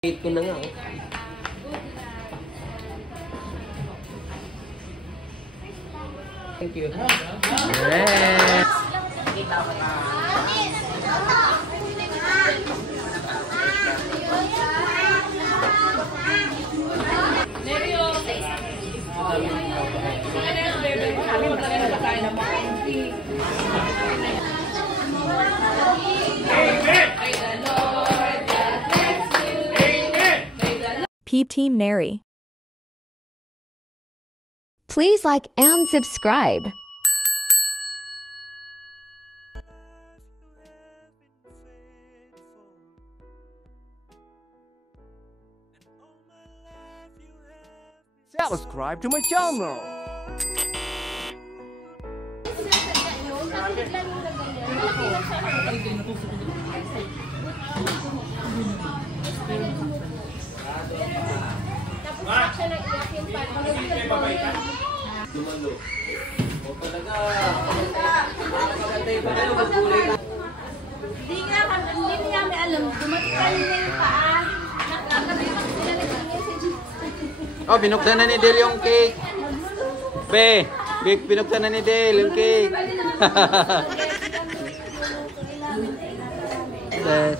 Hate ko na nga. Thank you. Yes. P Team Neri. Please like and subscribe. Subscribe to my channel. Dumalo. O talaga. Maganda yung pagkain, magbulay ka. Hindi niya may alam. Dumating niya yung paa. Nakakalimutan sila nag-message. Oh, binuksan na ni Del yung cake. Be, binuksan na ni Del yung cake. Yes.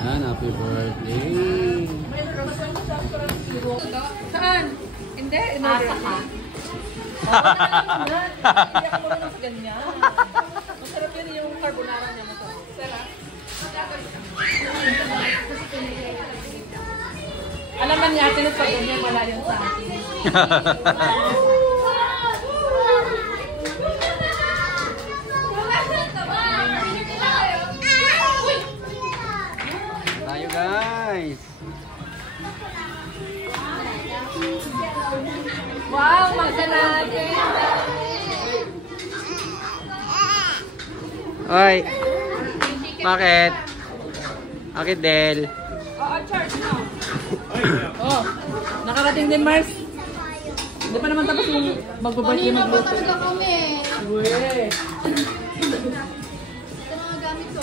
Yan, happy birthday. Saan? Hindi. Asa ka? Hindi ako marunong sa ganyan. Masarap yun yung carbonara niya. Masarap. Alam man niya, tinutpag niya wala yun sa akin. Tayo guys. Wow, masarap. Oy. Bakit? Bakit Del? Oo, Charles, no? Oh, nakarating din, Mars. Hindi pa naman tapos yung mag-birthday magluto. Talaga kami. Uwe. Ito mga gamit ko.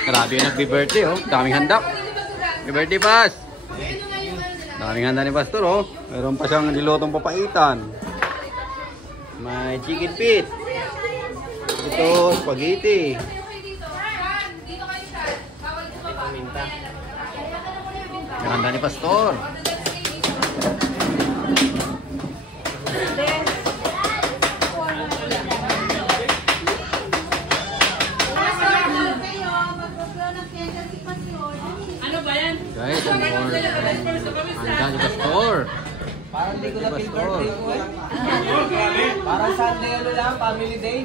Grabe yung nagbi-birthday oh. Daming handa. Happy birthday, Pas. Daming handa ni Pastor oh. Meron pa siyang nilutong papaitan. May chicken feet. Ito, spaghetti. Ang handa ni Pastor. Ano ba yan? Guys, ang handa ni Pastor. Parang hindi ko na feel birthday ko eh. Parang Sunday ano lang, family day.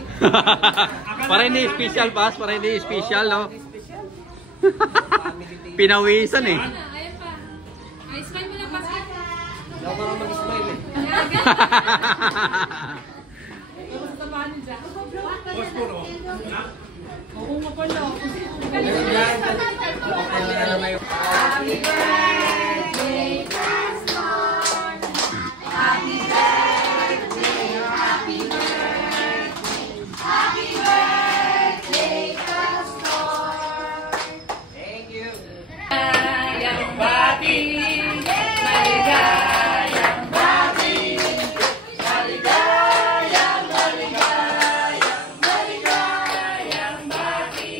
Para hindi special, Pas. Para hindi special, no? Pinawisan eh. Ayan pa. Ay, smile mo lang, Pascal. Hindi ako marunong mag-smile eh. Tapos sa tabahan niya. Oo nga pala. Happy birthday, Happy birthday, happy birthday, happy birthday, Pastor. thank you. Maligayang bati, maligayang bati, maligayang, maligayang, maligayang bati.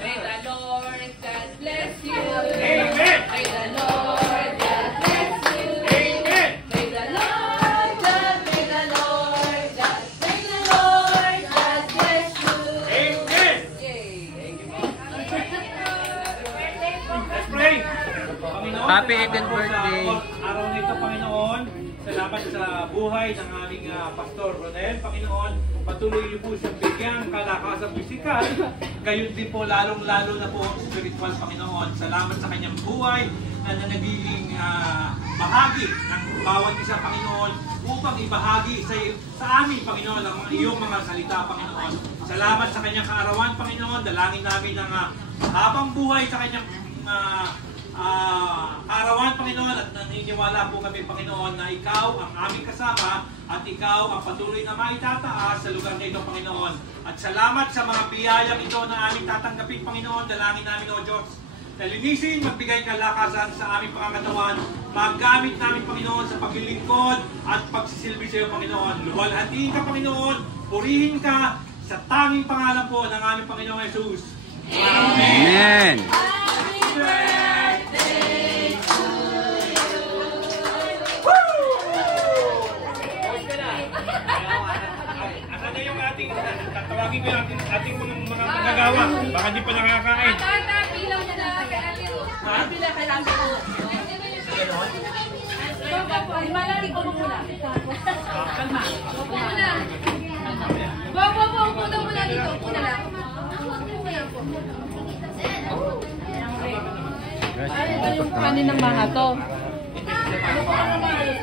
May the Lord God bless you. Amen. May the Lord God bless you. Amen. May the Lord God, may the Lord God, may the Lord God bless you. Amen. Yay. Let's pray. Panginoon, Happy salamat 18th po birthday. sa araw nito, Panginoon. Salamat sa buhay ng aming Pastor Ronel. Panginoon, patuloy niyo po siyang bigyan ng kalakasang pisikal. Gayon din po, lalong-lalo na po spiritual, Panginoon. Salamat sa kanyang buhay na nagiging bahagi ng bawat isa, Panginoon, upang ibahagi sa amin, Panginoon, ang iyong mga salita, Panginoon. Salamat sa kanyang kaarawan, Panginoon. Dalangin namin ng habang buhay sa kanyang kaarawan, Panginoon, at naniniwala po kami, Panginoon, na Ikaw ang aming kasama at Ikaw ang patuloy na maitataas sa lugar na ito, Panginoon. At salamat sa mga biyayang ito na aming tatanggapin, Panginoon. Dalangin namin, O Diyos, na linisin, magbigay kalakasan sa aming pangangatawan, magamit namin, Panginoon, sa paglilingkod at pagsisilbi sa iyo, Panginoon. Luwalhatiin ka, Panginoon, purihin ka sa tanging pangalan po ng aming Panginoong Jesus. Amen. Asa na yung ating, tatawagin ko yung ating mga magagawa. Baka di pa nakakain. Tata, bilang mo na kay Ate Ruth. Bilang kay Ate Ruth. Malari ko muna. Kalma. Upo muna. Upo daw muna dito. Upo na lang. Ano yung kanin ng mga to?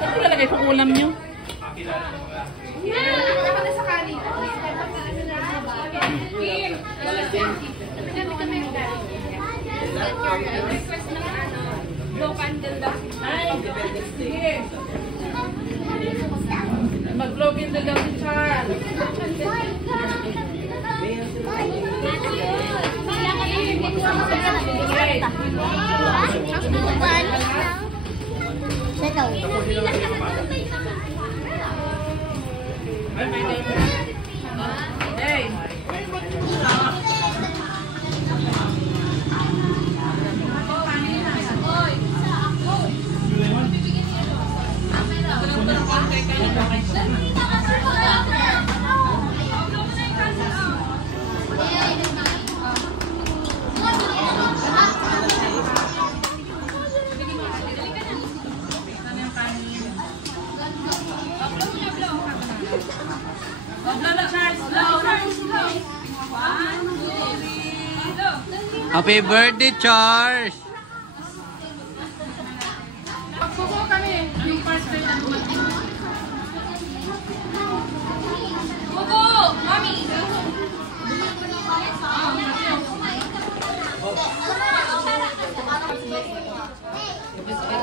Ano lalagay sa ulam nyo? Dapat na sa kanin. Request ng blow candle daw. Sige. Mag-blow candle daw si Charles. Happy birthday, Charles! Pagpupo kami. Yung first day na dumating. Bubo! Mami!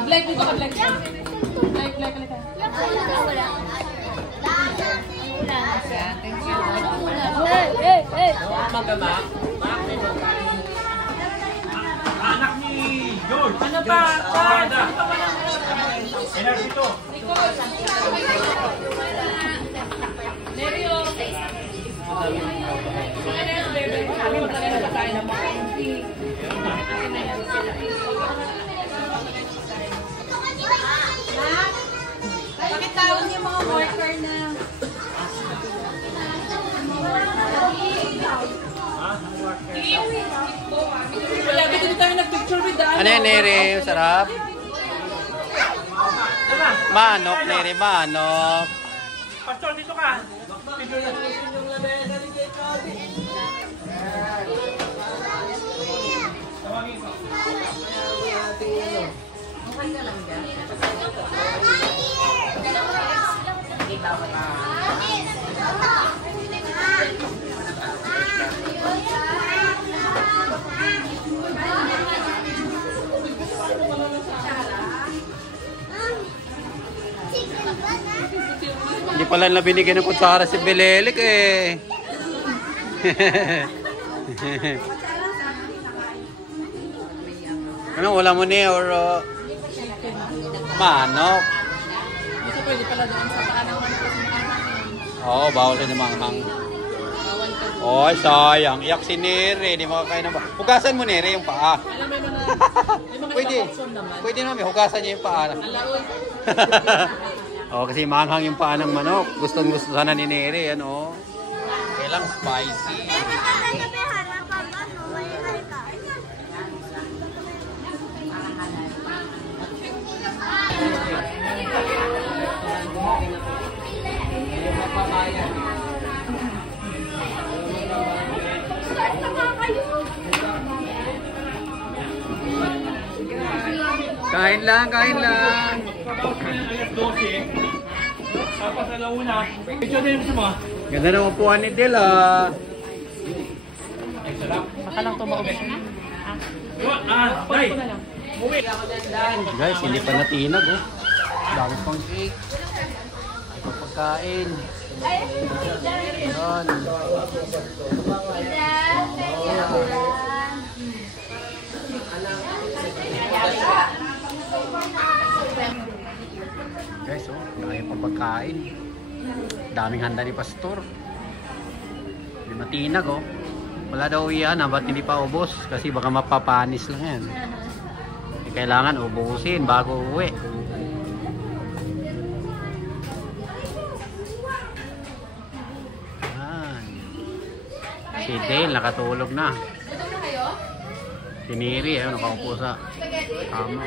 Black dito ka, Black. Black. Anak ni George. Ano pa? Charles? Ano pa ba lang? Enersito. Neryo. Kami magkakaroon na tayo ng mga Bakit tawag yung mga worker na? Wala, dito tayo nag-picture with the Ano yan, Neri? Sarap? Manok, Neri, manok. Pastor, dito ka. Tawagin ko. Hindi pala na binigyan ng kutsara si Belelik eh. Ano, wala mo ni or manok? Dito pwede pala doon sa kaanang Oo, bawal ka na manghang. Oh, sayang. Iyak si Neri. Hindi makakain na ba? Hugasan mo, Neri, yung paa. Alam mo na, may mga Pwede. ibang option naman. Pwede naman, hugasan niya yung paa. Alaon. Oh, kasi manghang yung paa ng manok. Gustong-gusto sana ni Neri, ano? Kailang spicy. Kain lang, kain lang. Alas 12. Tapos alauna. Picture din gusto mo? Ganda ng upuan ni Del, ah. Ay, sarap. Baka lang tumaob siya. Day. Guys, hindi pa natinag oh. Dami pang cake. Pagkain. Ayan. Guys, oh, dami pang pagkain. Daming handa ni Pastor. Hindi matinag oh. Wala daw yan, ba't hindi pa ubos? Kasi baka mapapanis lang yan. Kailangan ubusin bago uwi. Si Dale nakatulog na. Si Neri ayun nakaupo sa kama.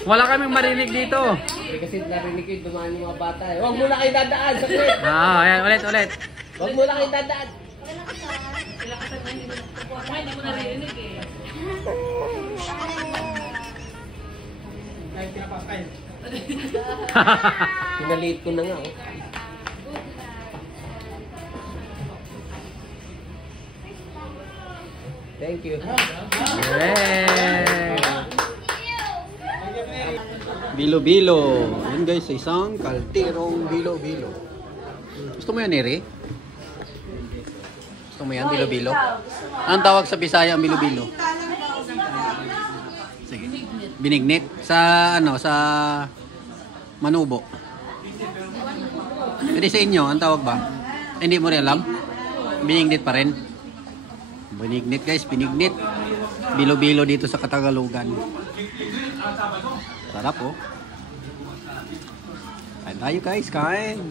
Wala kaming marinig dito. Kasi narinig ko yung dumaan yung mga bata. Huwag mo na kayo dadaan. Ayan, ulit. Huwag mo na kayo dadaan. Hindi ko naririnig eh. Pinaliit ko na nga. Oh. Thank you. Yay! Bilo-bilo. Yan guys, isang kaltirong bilo-bilo. Gusto mo yan, Neri? Gusto mo yan, bilo-bilo? Anong tawag sa Bisaya ang bilo-bilo? Sige. Binignit? Sa ano, sa Manubo. Pwede sa inyo, ang tawag ba? Hindi mo rin alam? Binignit pa rin? Binignit guys, binignit. Bilo-bilo dito sa Katagalugan. Sarap oh. Kain tayo guys, kain.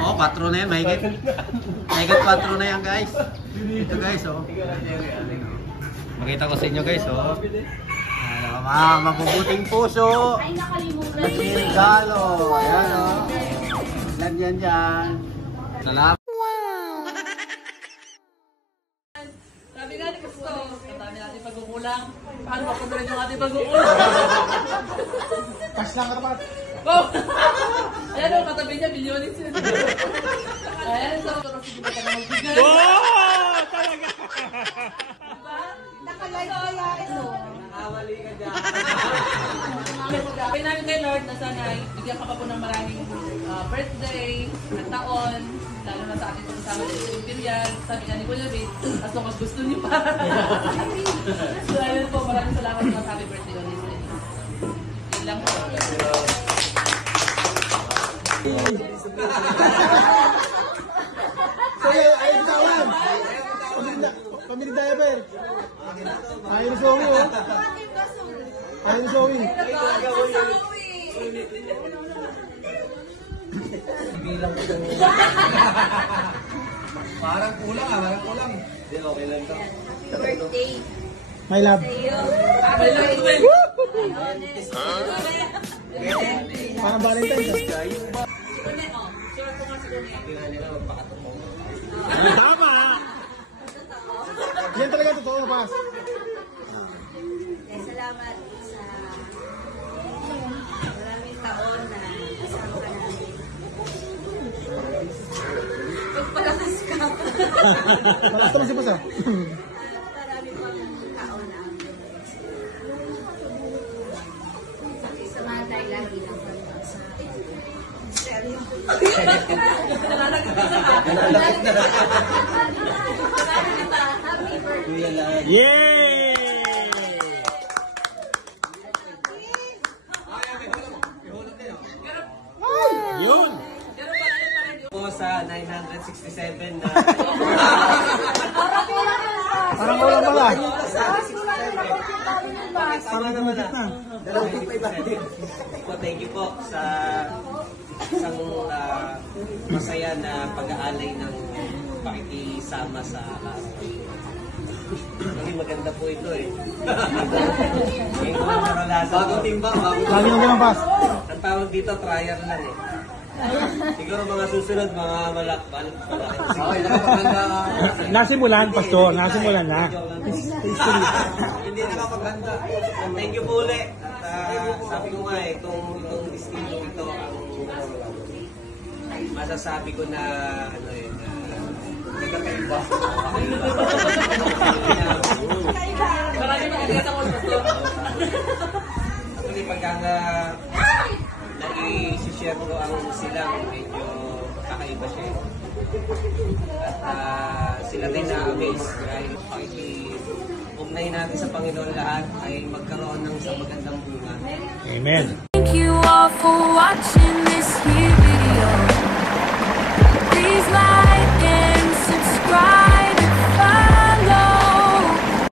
Oh, 4 na yan, mahigit. Mahigit 4 na yan guys. Ito guys oh. Makita ko sa inyo guys oh. Mga mabubuting puso. Ay, nakalimutan. Regalo. Ayan oh. Yan dyan. Salamat. Sabi nga ni Gusto, ang dami natin pagkukulang. Paano makukulang yung ating pagkukulang? Cash lang karapat. Oh! Ayan o, katabi niya, milyonis yun. Ayan, so, sige ba ka na magbigay? Oh! Talaga! Nakalive kaya ito. Nakawali ka dyan. Sabi namin kay Lord na sana bigyan ka pa po ng maraming birthday, at taon, lalo na sa ating kasama sa Imperial. Sabi nga ni Kuya Bit, as long as gusto niyo pa. So ayun po, maraming salamat sa happy birthday ulit. Yun lang po. Sa'yo, ayaw sa awan! Pamili diaper! Ayaw na Zoe oh! Ayaw na Zoe! Parang kulang ah, parang kulang. Hindi, okay lang to. Birthday. My love! Parang Valentine's ah! Tama! Yan talaga totoo, Pas. Salamat sa maraming taon na kasama ka namin. Pagpalakas ka. Malakas naman si Pas ah. Marami pang taon na ang isama tayo lagi ng pagkakas sa seryo. Happy birthday. Yay! Yun! Po sa 967 na... Parang wala pala. Parang naman na. 2,500. Thank you po sa isang masaya na pag-aalay ng pakikisama sa Hindi maganda po ito eh. Bagong timbang, bagong Lagi mo ganun, Pas. ang tawag dito, trial lang eh. Siguro mga susunod, mga malaki. Okay, nakapaganda. Nasimulan, Pastor. Nasimulan na. Hindi nakapaganda. Thank you po ulit. At sabi ko nga itong destino ito ang masasabi ko na nagkakaiba. Actually, pagka nai-share ko ang silang medyo kakaiba siya. At sila din na-amaze dahil pakiki-ugnay natin sa Panginoon lahat ay magkaroon ng sa magandang bunga. Amen. Thank you all for watching.